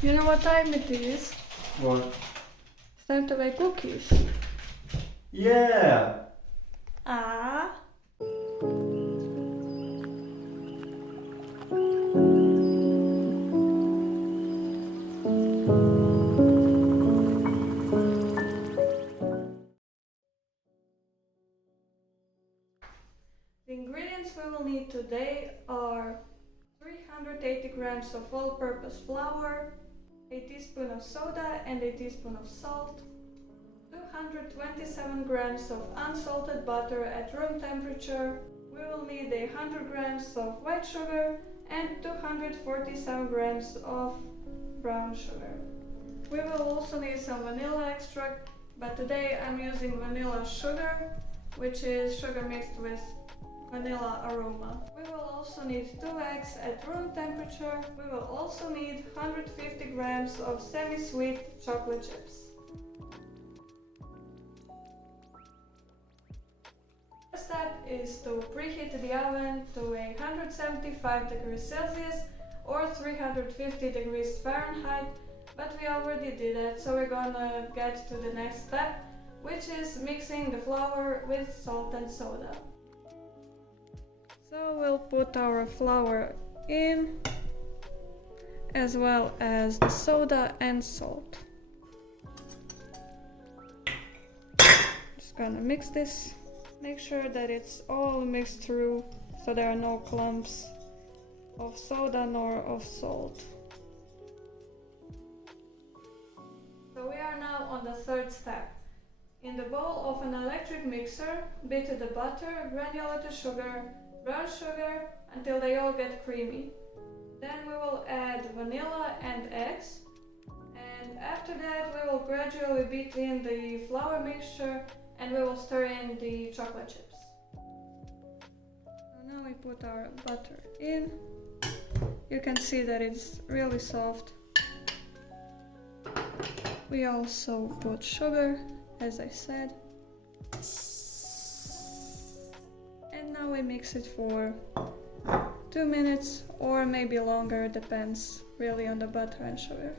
You know what time it is? What? It's time to make cookies. Yeah! Ah. The ingredients we will need today are 380 grams of all-purpose flour, a teaspoon of soda and a teaspoon of salt, 227 grams of unsalted butter at room temperature. We will need 100 grams of white sugar and 247 grams of brown sugar. We will also need some vanilla extract, but today I'm using vanilla sugar, which is sugar mixed with vanilla aroma. We will also need 2 eggs at room temperature. We will also need 150 grams of semi-sweet chocolate chips. The step is to preheat the oven to 175 degrees Celsius or 350 degrees Fahrenheit, but we already did that, so we're gonna get to the next step, which is mixing the flour with salt and soda. So we'll put our flour in, as well as the soda and salt. Just gonna mix this. Make sure that it's all mixed through, so there are no clumps of soda nor of salt. So we are now on the third step. In the bowl of an electric mixer, beat the butter, granulated sugar, brown sugar until they all get creamy. Then we will add vanilla and eggs, and after that we will gradually beat in the flour mixture and we will stir in the chocolate chips. So now we put our butter in. You can see that it's really soft. We also put sugar, as I said. And now we mix it for 2 minutes or maybe longer, depends really on the butter and sugar.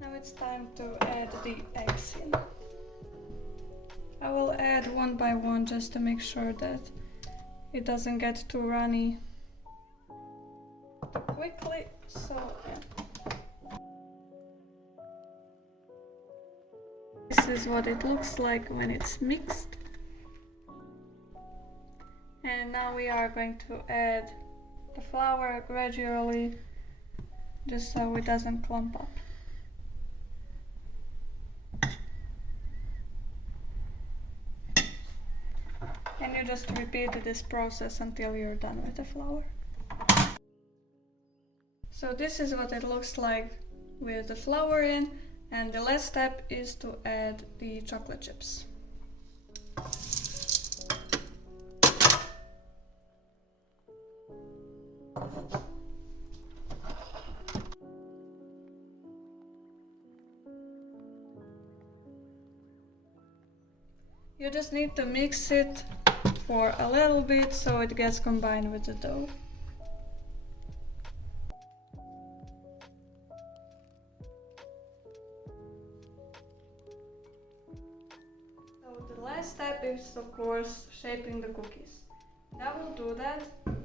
Now it's time to add the eggs in. I will add one by one just to make sure that it doesn't get too runny quickly. So this is what it looks like when it's mixed. And now we are going to add the flour gradually, just so it doesn't clump up. And you just repeat this process until you're done with the flour. So this is what it looks like with the flour in, and the last step is to add the chocolate chips. You just need to mix it for a little bit so it gets combined with the dough. So the last step is, of course, shaping the cookies. I will do that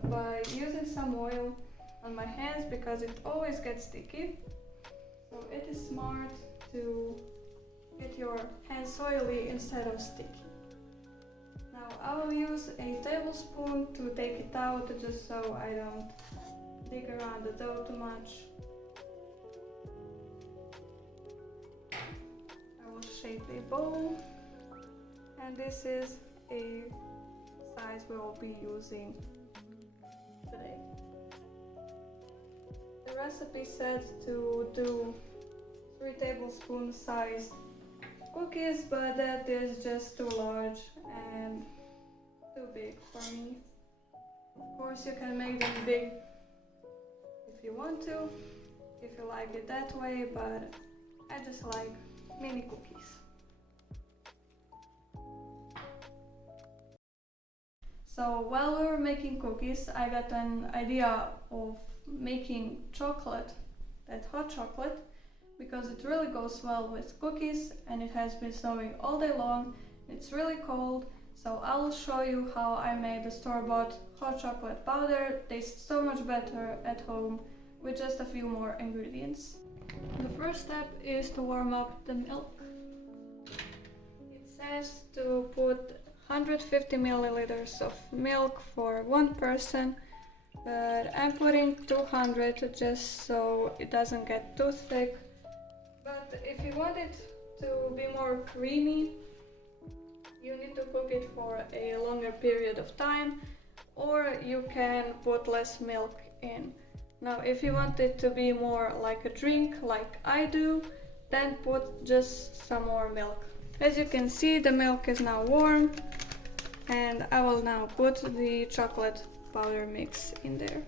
by using some oil on my hands because it always gets sticky. So it is smart to get your hands oily instead of sticky. Now I will use a tablespoon to take it out, just so I don't dig around the dough too much. I will shape a bowl, and this is a size we will be using today. The recipe said to do 3 tablespoon sized cookies, but that is just too large and too big for me. Of course, you can make them big if you want to, if you like it that way, but I just like mini cookies. So while we were making cookies, I got an idea of making chocolate, that hot chocolate, because it really goes well with cookies and it has been snowing all day long. It's really cold, so I'll show you how I made the store-bought hot chocolate powder. Tastes so much better at home with just a few more ingredients. The first step is to warm up the milk. It says to put 150 milliliters of milk for one person, but I'm putting 200 just so it doesn't get too thick. But if you want it to be more creamy, you need to cook it for a longer period of time, or you can put less milk in. Now, if you want it to be more like a drink, like I do, then put just some more milk. As you can see, the milk is now warm, and I will now put the chocolate powder mix in there.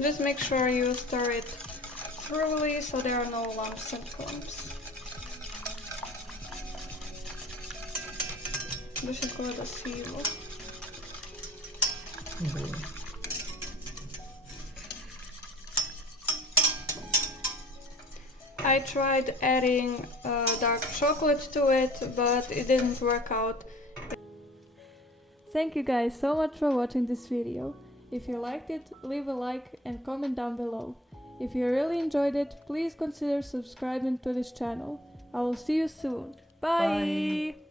Just make sure you stir it thoroughly so there are no lumps and clumps. Дуже красиво. I tried adding dark chocolate to it, but it didn't work out. Thank you guys so much for watching this video. If you liked it, leave a like and comment down below. If you really enjoyed it, please consider subscribing to this channel. I will see you soon. Bye!